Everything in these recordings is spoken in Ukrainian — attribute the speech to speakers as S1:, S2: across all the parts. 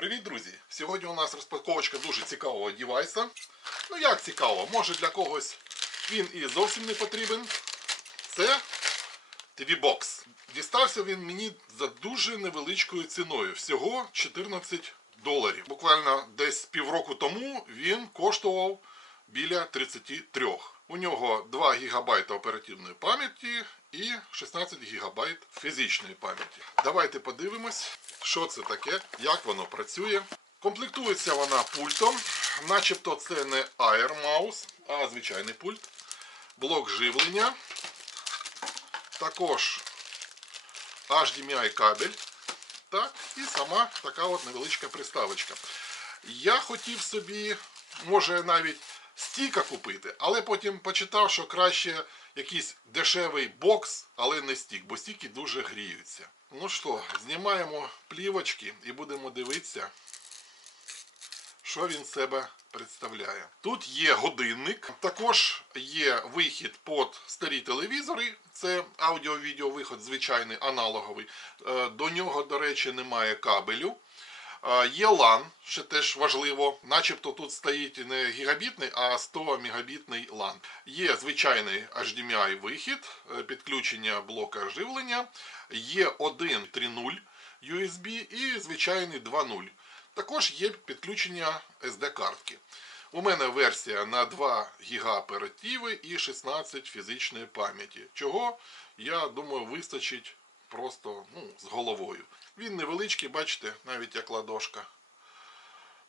S1: Привіт, друзі! Сьогодні у нас розпаковочка дуже цікавого дівайса. Ну як цікаво, може для когось він і зовсім не потрібен. Це TV Box. Дістався він мені за дуже невеличкою ціною. Всього 14 доларів. Буквально десь півроку тому він коштував біля 33. У нього 2 ГБ оперативної пам'яті і 16 ГБ фізичної пам'яті. Давайте подивимось, що це таке, як воно працює. Комплектується вона пультом, начебто це не Air Mouse, а звичайний пульт. Блок живлення. Також HDMI кабель. Так, і сама така от невеличка приставочка. Я хотів собі, може навіть стіка купити, але потім почитав, що краще якийсь дешевий бокс, але не стік, бо стіки дуже гріються. Ну що, знімаємо плівочки і будемо дивитися, що він себе представляє. Тут є годинник, також є вихід під старі телевізори. Це аудіо-відео виход звичайний аналоговий. Е, До нього, до речі, немає кабелю. Є LAN, що теж важливо, начебто тут стоїть не гігабітний, а 100 мегабітний LAN. Є звичайний HDMI вихід, е, підключення блока живлення, є 1.3.0 USB і звичайний 2.0. Також є підключення SD-картки. У мене версія на 2 ГБ оперативи і 16 фізичної пам'яті. Чого, я думаю, вистачить просто ну, з головою. Він невеличкий, бачите, навіть як ладошка.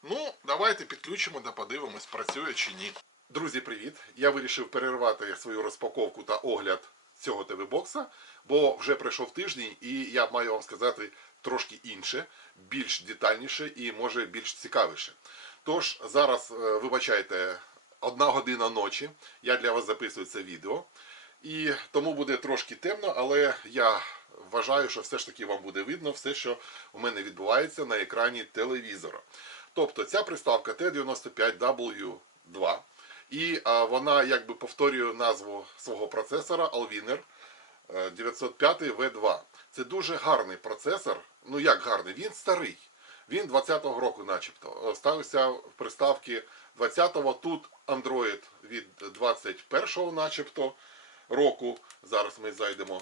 S1: Ну, давайте підключимо та подивимось, працює чи ні. Друзі, привіт! Я вирішив перервати свою розпаковку та огляд цього ТВ-бокса, бо вже пройшов тиждень і я маю вам сказати трошки інше, більш детальніше і може більш цікавіше. Тож зараз, е, вибачайте, одна година ночі. Я для вас записую це відео. І тому буде трошки темно, але я вважаю, що все ж таки вам буде видно все, що у мене відбувається на екрані телевізора. Тобто ця приставка T95W2, і а, вона якби повторює назву свого процесора Alviner 905 V2. Це дуже гарний процесор. Ну як гарний? Він старий. Він 20-го року, начебто. Ставився в приставки 20-го. Тут Android від 21-го, начебто, року. Зараз ми зайдемо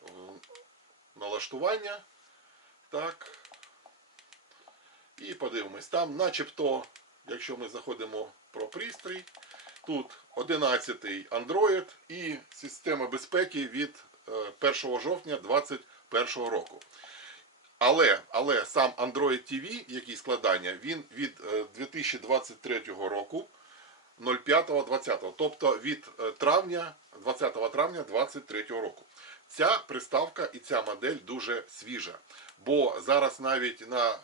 S1: в налаштування. Так. І подивимось. Там, начебто, якщо ми заходимо про пристрій, тут 11-й Android і система безпеки від е, 1 жовтня 2021 року. Але, але сам Android TV, який складання, він від е, 2023 року 05.20, тобто від е, травня, 20 травня 2023 року. Ця приставка і ця модель дуже свіжа. Бо зараз навіть на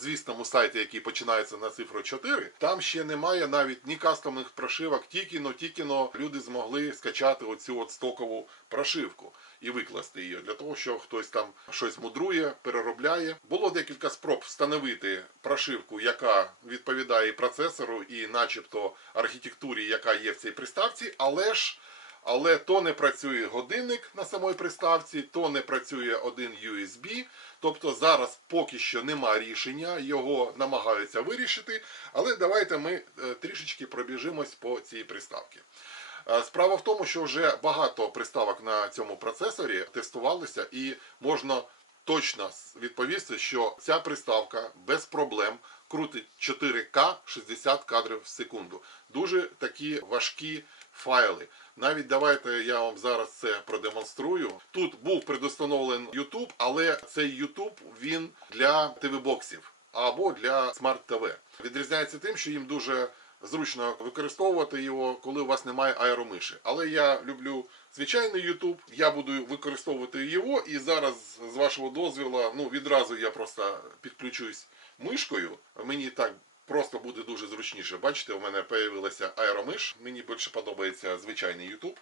S1: звісному сайті, який починається на цифру 4, там ще немає навіть ні кастомних прошивок, тільки но тільки но люди змогли скачати оцю от стокову прошивку і викласти її для того, що хтось там щось мудрує, переробляє. Було декілька спроб встановити прошивку, яка відповідає процесору, і, начебто, архітектурі, яка є в цій приставці, але ж. Але то не працює годинник на самій приставці, то не працює один USB. Тобто зараз поки що нема рішення, його намагаються вирішити. Але давайте ми е, трішечки пробіжимось по цій приставці. Е, Справа в тому, що вже багато приставок на цьому процесорі тестувалися, і можна точно відповісти, що ця приставка без проблем крутить 4К 60 кадрів в секунду. Дуже такі важкі файли. Навіть давайте я вам зараз це продемонструю. Тут був предустановлений YouTube, але цей YouTube він для ТВ-боксів або для смарт ТВ. Відрізняється тим, що їм дуже зручно використовувати його, коли у вас немає аеромиші. Але я люблю звичайний YouTube, я буду використовувати його, і зараз, з вашого дозвілу, ну відразу я просто підключусь мишкою. Мені так просто буде дуже зручніше. Бачите, у мене з'явилася аеромиш. Мені більше подобається звичайний YouTube.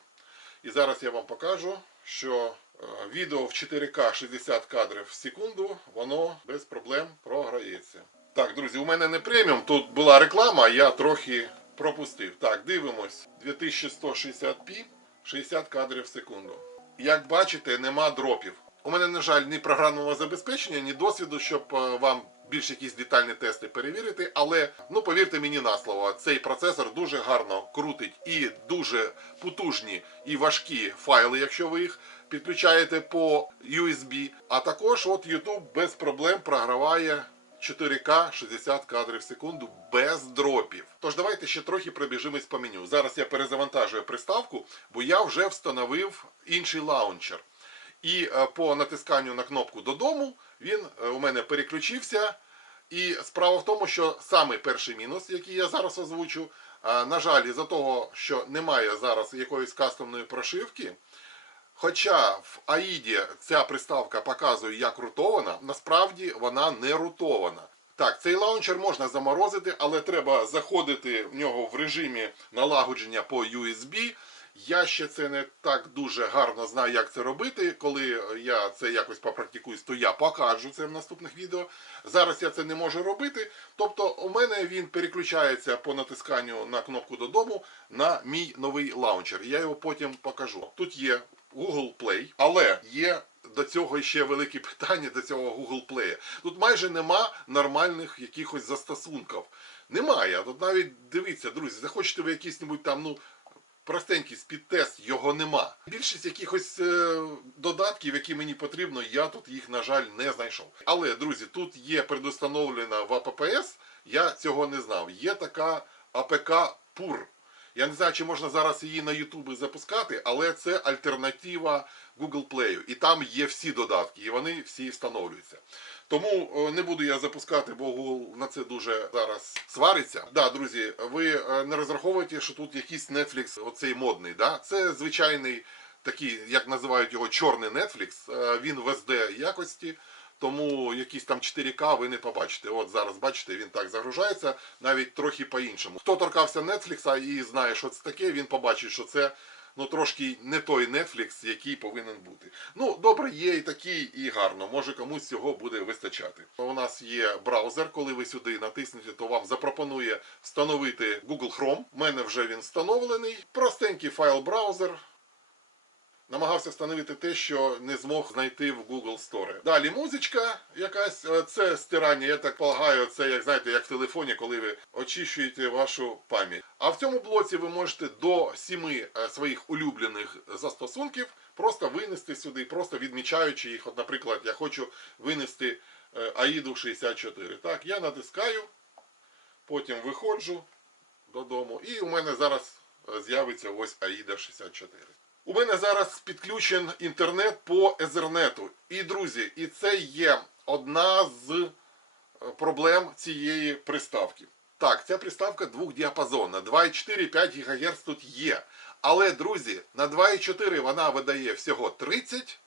S1: І зараз я вам покажу, що е, відео в 4К 60 кадрів в секунду, воно без проблем програється. Так, друзі, у мене не преміум, тут була реклама, я трохи пропустив. Так, дивимось. 2160p, 60 кадрів в секунду. Як бачите, нема дропів. У мене, на жаль, ні програмного забезпечення, ні досвіду, щоб е, вам більш якісь детальні тести перевірити. Але ну повірте мені на слово, цей процесор дуже гарно крутить і дуже потужні і важкі файли, якщо ви їх підключаєте по USB. А також от YouTube без проблем програває 4К 60 кадрів в секунду без дропів. Тож давайте ще трохи пробіжимось по меню. Зараз я перезавантажую приставку, бо я вже встановив інший лаунчер. І е, по натисканню на кнопку додому він е, у мене переключився. І справа в тому, що саме перший мінус, який я зараз озвучу, е, на жаль, із-за того, що немає зараз якоїсь кастомної прошивки, Хоча в AID ця приставка показує як рутована, насправді вона не рутована. Так, цей лаунчер можна заморозити, але треба заходити в нього в режимі налагодження по USB. Я ще це не так дуже гарно знаю, як це робити. Коли я це якось попрактикуюсь, то я покажу це в наступних відео. Зараз я це не можу робити. Тобто, у мене він переключається по натисканню на кнопку додому на мій новий лаунчер. Я його потім покажу. Тут є Google Play, але є до цього ще велике питання до цього Google Play. Тут майже нема нормальних якихось застосунків. Немає. Тут навіть дивіться, друзі, захочете ви якийсь-небудь там, ну. Простенький спідтест, його нема. Більшість якихось е, додатків, які мені потрібно, я тут їх, на жаль, не знайшов. Але, друзі, тут є предустановлена в АППС, я цього не знав. Є така АПК PUR. Я не знаю, чи можна зараз її на Ютубі запускати, але це альтернатива Google Play. І там є всі додатки, і вони всі встановлюються. Тому е, не буду я запускати, бо Google на це дуже зараз свариться. Да, друзі, ви е, не розраховуєте, що тут якийсь Netflix, оцей модний. Да? Це звичайний такий, як називають його, чорний Netflix. Е, Він в SD якості. Тому якісь там 4К ви не побачите. От зараз бачите, він так загружається навіть трохи по-іншому. Хто торкався Netflix і знає, що це таке, він побачить, що це ну трошки не той Netflix, який повинен бути. Ну, добре, є і такий, і гарно. Може комусь цього буде вистачати. У нас є браузер. Коли ви сюди натиснете, то вам запропонує встановити Google Chrome. У мене вже він встановлений. Простенький файл браузер. Намагався встановити те, що не змог знайти в Google Store. Далі музичка якась, е, це стирання, я так полагаю, це як знаєте, як в телефоні, коли ви очищуєте вашу пам'ять. А в цьому блоці ви можете до сіми е, своїх улюблених застосунків просто винести сюди, просто відмічаючи їх. От, наприклад, я хочу винести е, AIDу 64. Так, я натискаю, потім виходжу додому, і у мене зараз з'явиться ось AIDA 64. У мене зараз підключен інтернет по Езернету. І, друзі, і це є одна з е, проблем цієї приставки. Так, ця приставка двохдіапазонна. 2,4-5 ГГц тут є. Але, друзі, на 2,4 вона видає всього 30,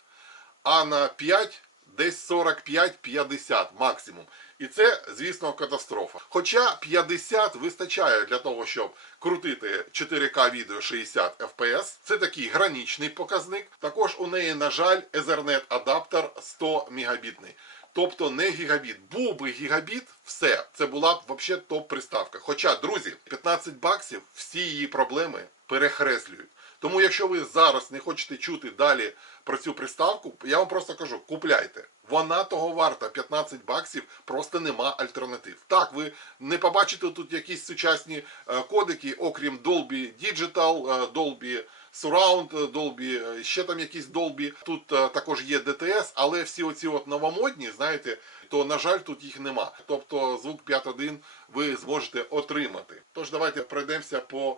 S1: а на 5 десь 45-50 максимум. І це, звісно, катастрофа. Хоча 50 вистачає для того, щоб крутити 4К відео 60 FPS. Це такий граничний показник. Також у неї, на жаль, Ethernet адаптер 100 мегабітний. Тобто не гігабіт. Був би гігабіт, все, це була б взагалі топ-приставка. Хоча, друзі, 15 баксів всі її проблеми перехреслюють. Тому, якщо ви зараз не хочете чути далі про цю приставку, я вам просто кажу, купляйте. Вона того варта 15 баксів, просто нема альтернатив. Так, ви не побачите тут якісь сучасні е, кодики, окрім Dolby Digital, е, Dolby Surround, е, Dolby, ще там якісь Dolby. Тут також є DTS, але всі оці от новомодні, знаєте, то на жаль тут їх нема. Тобто звук 5.1 ви зможете отримати. Тож давайте пройдемося по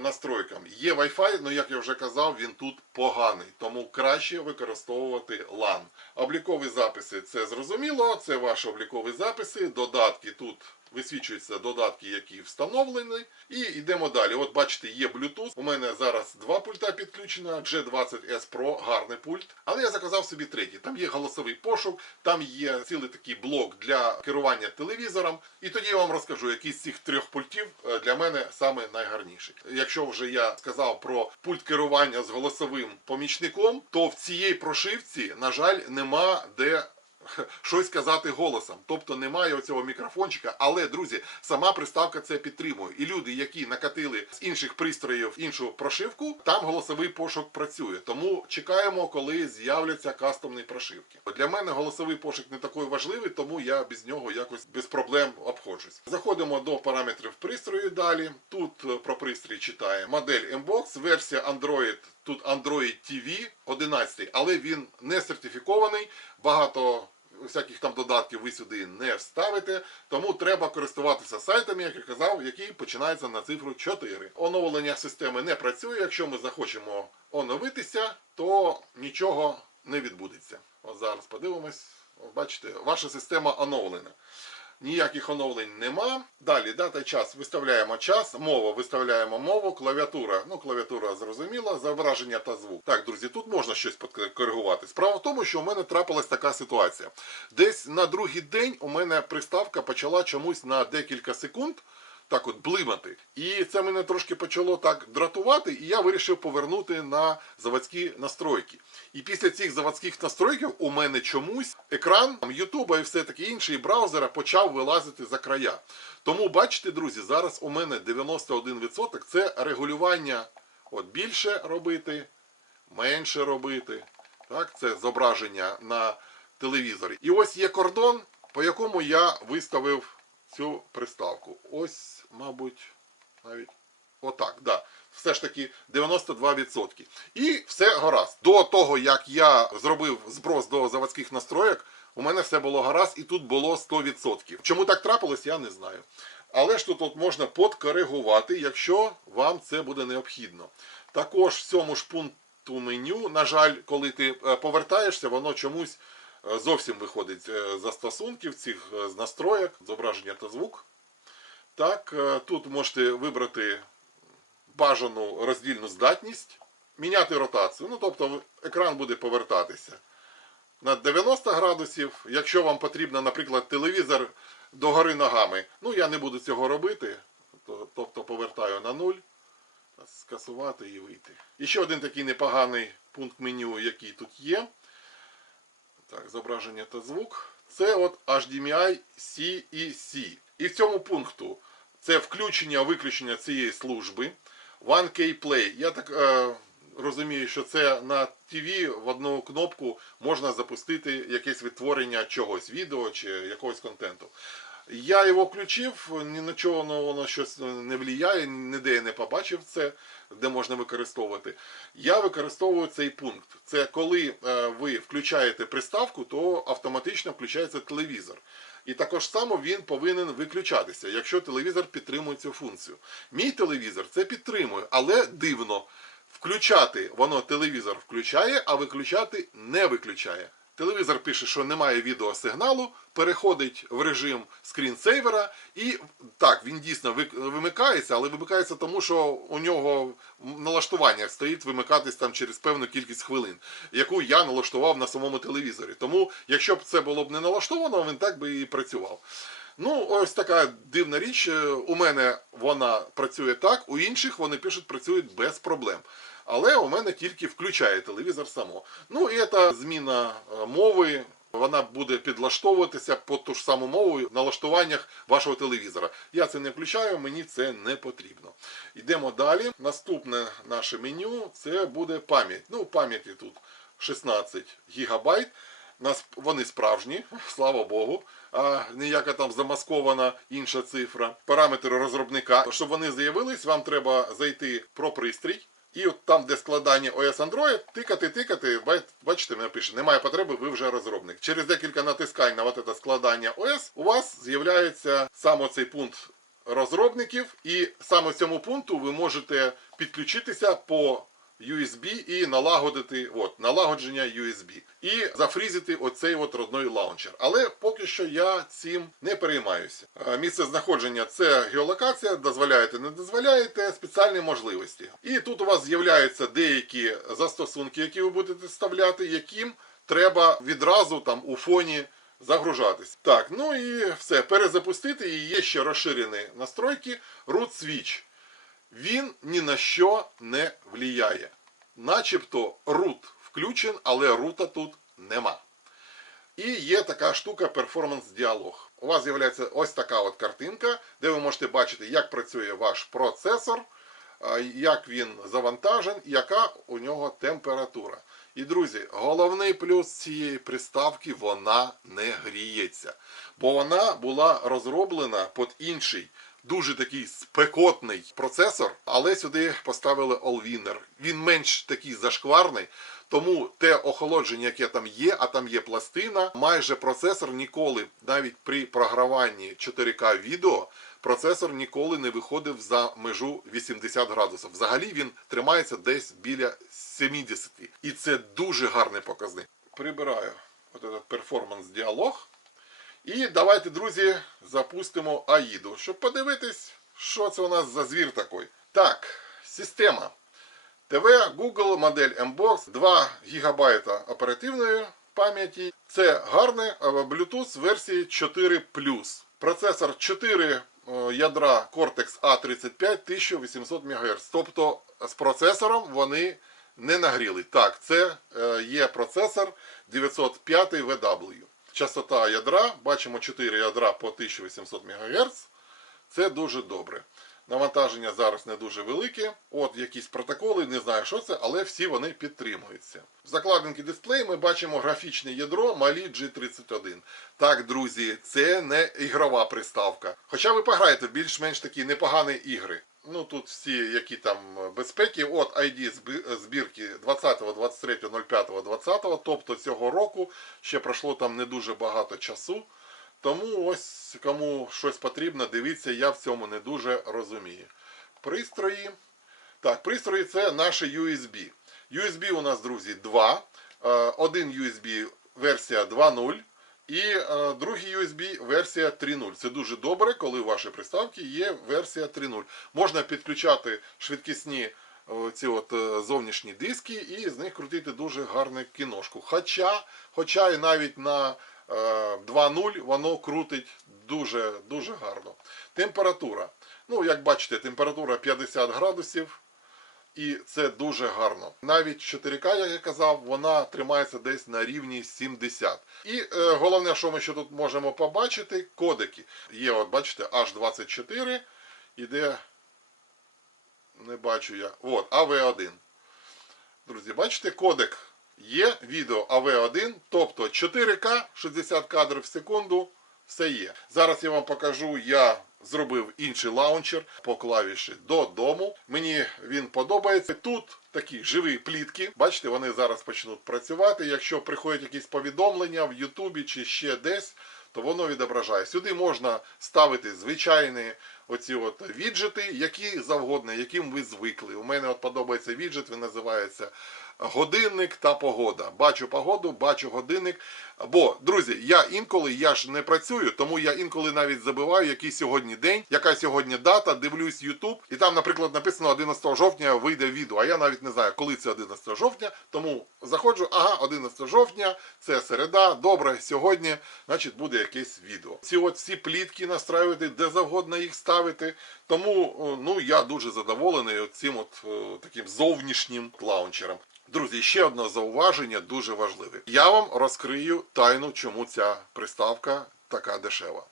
S1: настройкам. Є Wi-Fi, але як я вже казав, він тут поганий, тому краще використовувати LAN. Облікові записи це зрозуміло, це ваші облікові записи, додатки тут. Висвічуються додатки, які встановлені. І йдемо далі. От бачите, є Bluetooth. У мене зараз два пульта підключено. G20S Pro, гарний пульт. Але я заказав собі третій. Там є голосовий пошук, там є цілий такий блок для керування телевізором. І тоді я вам розкажу, який з цих трьох пультів е, для мене саме найгарніший. Якщо вже я сказав про пульт керування з голосовим помічником, то в цій прошивці, на жаль, нема де щось казати голосом. Тобто немає оцього мікрофончика. Але, друзі, сама приставка це підтримує. І люди, які накатили з інших пристроїв іншу прошивку, там голосовий пошук працює. Тому чекаємо, коли з'являться кастомні прошивки. Для мене голосовий пошук не такий важливий, тому я без нього якось без проблем обходжусь. Заходимо до параметрів пристрою далі. Тут про пристрій читає модель Mbox, версія Android. Тут Android TV 11, але він не сертифікований. Багато всяких там додатків ви сюди не вставите, тому треба користуватися сайтами, як я казав, які починаються на цифру 4. Оновлення системи не працює. Якщо ми захочемо оновитися, то нічого не відбудеться. От зараз подивимось. Бачите, ваша система оновлена. Ніяких оновлень нема. Далі дата час виставляємо час, мова виставляємо мову, клавіатура. Ну, клавіатура зрозуміла, зображення та звук. Так, друзі, тут можна щось підкоригувати. Справа в тому, що у мене трапилась така ситуація. Десь на другий день у мене приставка почала чомусь на декілька секунд. Так от блимати. І це мене трошки почало так дратувати, і я вирішив повернути на заводські настройки. І після цих заводських настройків у мене чомусь екран Ютуба і все таке інше, і браузера почав вилазити за края. Тому бачите, друзі, зараз у мене 91% це регулювання от більше робити, менше робити. Так, це зображення на телевізорі. І ось є кордон, по якому я виставив цю приставку. Ось, мабуть, навіть отак, да. Все ж таки 92%. І все гаразд. До того, як я зробив зброс до заводських настроєк, у мене все було гаразд, і тут було 100%. Чому так трапилось, я не знаю. Але ж тут от можна подкоригувати, якщо вам це буде необхідно. Також в цьому ж пункту меню, на жаль, коли ти е, повертаєшся, воно чомусь е, зовсім виходить е, за стосунків цих настроєк, зображення та звук. Так, е, тут можете вибрати бажану роздільну здатність, міняти ротацію. Ну, тобто екран буде повертатися на 90 градусів. Якщо вам потрібно, наприклад, телевізор догори ногами, ну я не буду цього робити. Тобто повертаю на 0, скасувати і вийти. І ще один такий непоганий пункт меню, який тут є. Так, зображення та звук. Це от HDMI C і C. І в цьому пункту це включення виключення цієї служби. 1K Play. Я так е, розумію, що це на TV в одну кнопку можна запустити якесь відтворення чогось, відео чи якогось контенту. Я його включив, ні на чого воно, воно щось не влияє, ніде я не побачив це, де можна використовувати. Я використовую цей пункт. Це коли е, ви включаєте приставку, то автоматично включається телевізор. І також само він повинен виключатися, якщо телевізор підтримує цю функцію. Мій телевізор це підтримує, але дивно. Включати воно телевізор включає, а виключати не виключає. Телевізор пише, що немає відеосигналу, переходить в режим скрінсейвера, і так, він дійсно ви- вимикається, але вимикається тому, що у нього в налаштуваннях стоїть вимикатись там через певну кількість хвилин, яку я налаштував на самому телевізорі. Тому, якщо б це було б не налаштовано, він так би і працював. Ну, ось така дивна річ. Е, У мене вона працює так, у інших вони пишуть, працюють без проблем. Але у мене тільки включає телевізор само. Ну і ця зміна е, мови. Вона буде підлаштовуватися по ту ж саму мову налаштуваннях вашого телевізора. Я це не включаю, мені це не потрібно. Йдемо далі. Наступне наше меню це буде пам'ять. Ну, пам'яті тут 16 гігабайт. Нас вони справжні, слава Богу, а ніяка там замаскована інша цифра. Параметри розробника. Щоб вони з'явились, вам треба зайти про пристрій. І от там, де складання OS Android, тикати, тикати, бачите, мене пише, немає потреби, ви вже розробник. Через декілька натискань на це складання OS у вас з'являється саме цей пункт розробників, і саме цьому пункту ви можете підключитися по USB і налагодити от, налагодження USB. І зафрізити оцей от родной лаунчер. Але поки що я цим не переймаюся. Е, Місце знаходження це геолокація, дозволяєте, не дозволяєте, спеціальні можливості. І тут у вас з'являються деякі застосунки, які ви будете вставляти, яким треба відразу там у фоні загружатись. Так, ну і все, перезапустити. І є ще розширені настройки root switch він ні на що не влияє. Начебто root включен, але рута тут нема. І є така штука Performance Діалог. У вас з'являється ось така от картинка, де ви можете бачити, як працює ваш процесор, як він завантажен, яка у нього температура. І, друзі, головний плюс цієї приставки вона не гріється. Бо вона була розроблена під інший, дуже такий спекотний процесор, але сюди поставили Allwinner. Він менш такий зашкварний, тому те охолодження, яке там є, а там є пластина, майже процесор ніколи, навіть при програванні 4К відео, процесор ніколи не виходив за межу 80 градусів. Взагалі він тримається десь біля 70. І це дуже гарний показник. Прибираю от этот перформанс-діалог. І давайте, друзі, запустимо Аїду, щоб подивитись, що це у нас за звір такий. Так, система. ТВ Google модель MBOX 2 ГБ оперативної пам'яті. Це гарне е, Bluetooth версії 4 Процесор 4 е, ядра Cortex A35 1800 МГц. Тобто з процесором вони не нагріли. Так, це е, є процесор 905 VW. Частота ядра, бачимо 4 ядра по 1800 МГц. Це дуже добре. Навантаження зараз не дуже велике. От якісь протоколи, не знаю, що це, але всі вони підтримуються. В закладинки дисплею ми бачимо графічне ядро Mali G31. Так, друзі, це не ігрова приставка. Хоча ви пограєте більш-менш такі непогані ігри. Ну тут всі, які там безпеки, от ID збірки 20, 23, 05, 20, тобто цього року ще пройшло там не дуже багато часу. Тому ось кому щось потрібно, дивіться, я в цьому не дуже розумію. Пристрої. Так, пристрої це наші USB. USB у нас, друзі, два. Е, Один USB версія 2.0 і е, другий USB версія 3.0. Це дуже добре, коли у вашій приставці є версія 3.0. Можна підключати швидкісні е, ці от е, зовнішні диски і з них крутити дуже гарну кіношку. Хоча, хоча і навіть на е, 2.0 воно крутить дуже, дуже гарно. Температура. Ну, як бачите, температура 50 градусів. І це дуже гарно. Навіть 4К, як я казав, вона тримається десь на рівні 70. І е, головне, що ми ще тут можемо побачити, кодеки. Є, от бачите, H24, іде, не бачу я. От, AV1. Друзі, бачите, кодек є, відео AV1, тобто 4К, 60 кадрів в секунду, все є. Зараз я вам покажу, я зробив інший лаунчер по клавіші додому. Мені він подобається. Тут такі живі плітки. Бачите, вони зараз почнуть працювати. Якщо приходять якісь повідомлення в Ютубі чи ще десь, то воно відображає. Сюди можна ставити звичайні оці от віджити, які завгодно, яким ви звикли. У мене от подобається віджит, він називається годинник та погода. Бачу погоду, бачу годинник. Бо, друзі, я інколи я ж не працюю, тому я інколи навіть забиваю, який сьогодні день, яка сьогодні дата, дивлюсь YouTube, і там, наприклад, написано 11 жовтня вийде відео. А я навіть не знаю, коли це 11 жовтня. Тому заходжу, ага, 11 жовтня, це середа, добре, сьогодні, значить, буде якесь відео. Ці от всі плітки настраювати, де завгодно їх ставити. Тому ну я дуже задоволений цим от таким зовнішнім лаунчером. Друзі, ще одне зауваження дуже важливе. Я вам розкрию тайну, чому ця приставка така дешева.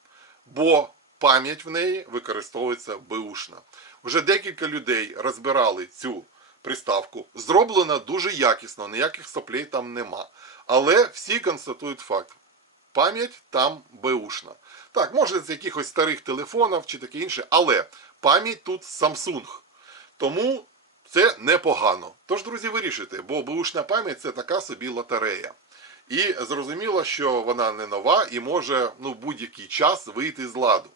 S1: Бо пам'ять в неї використовується беушна. Вже декілька людей розбирали цю приставку. Зроблена дуже якісно, ніяких соплей там нема. Але всі констатують факт. Пам'ять там беушна. Так, може з якихось старих телефонів чи таке інше, але пам'ять тут Samsung. Тому це непогано. Тож, друзі, вирішуйте, бо бушна пам'ять це така собі лотерея. І зрозуміло, що вона не нова і може ну, будь-який час вийти з ладу.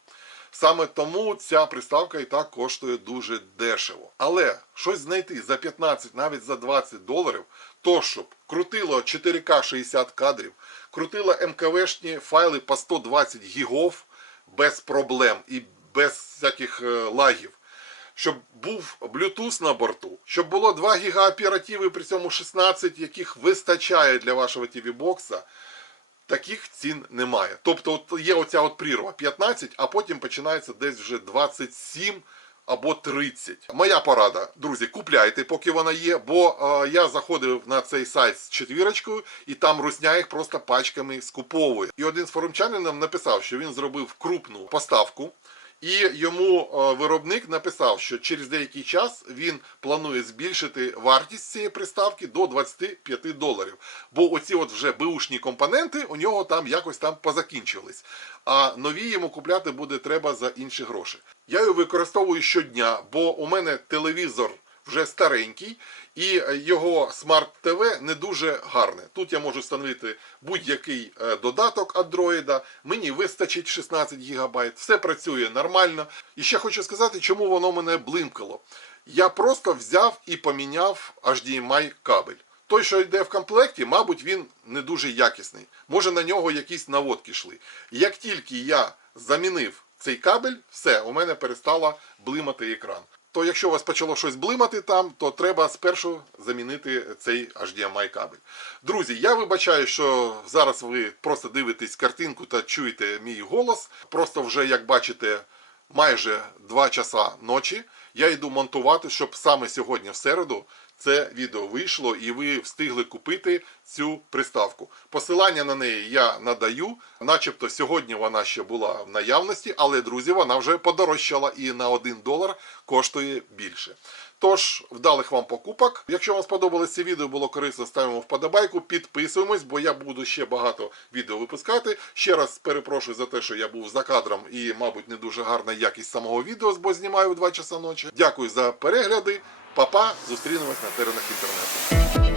S1: Саме тому ця приставка і так коштує дуже дешево. Але щось знайти за 15, навіть за 20 доларів, то щоб крутило 4К 60 кадрів, крутило МКВшні файли по 120 гігов без проблем і без всяких е, лагів щоб був Bluetooth на борту, щоб було 2 ГБ оперативи, при цьому 16, яких вистачає для вашого TV-бокса, таких цін немає. Тобто от є оця от прірва 15, а потім починається десь вже 27, або 30. Моя порада, друзі, купляйте, поки вона є, бо е, я заходив на цей сайт з четвірочкою, і там русня їх просто пачками скуповує. І один з форумчанин нам написав, що він зробив крупну поставку. І йому е, виробник написав, що через деякий час він планує збільшити вартість цієї приставки до 25 доларів. Бо оці от вже беушні компоненти у нього там якось там позакінчились. А нові йому купляти буде треба за інші гроші. Я його використовую щодня, бо у мене телевізор вже старенький, і його смарт ТВ не дуже гарне. Тут я можу встановити будь-який е, додаток Android, мені вистачить 16 ГБ, все працює нормально. І ще хочу сказати, чому воно мене блимкало. Я просто взяв і поміняв HDMI кабель. Той, що йде в комплекті, мабуть, він не дуже якісний. Може на нього якісь наводки йшли. Як тільки я замінив цей кабель, все, у мене перестало блимати екран. То якщо у вас почало щось блимати там, то треба спершу замінити цей HDMI кабель. Друзі, я вибачаю, що зараз ви просто дивитесь картинку та чуєте мій голос. Просто вже, як бачите, майже 2 часа ночі. Я йду монтувати, щоб саме сьогодні в середу це відео вийшло і ви встигли купити цю приставку. Посилання на неї я надаю, начебто сьогодні вона ще була в наявності, але друзі, вона вже подорожчала і на 1 долар коштує більше. Тож, вдалих вам покупок. Якщо вам сподобалось це відео, було корисно, ставимо вподобайку, підписуємось, бо я буду ще багато відео випускати. Ще раз перепрошую за те, що я був за кадром і, мабуть, не дуже гарна якість самого відео, бо знімаю в 2 часа ночі. Дякую за перегляди. Па-па, зустрінемось на теренах інтернету.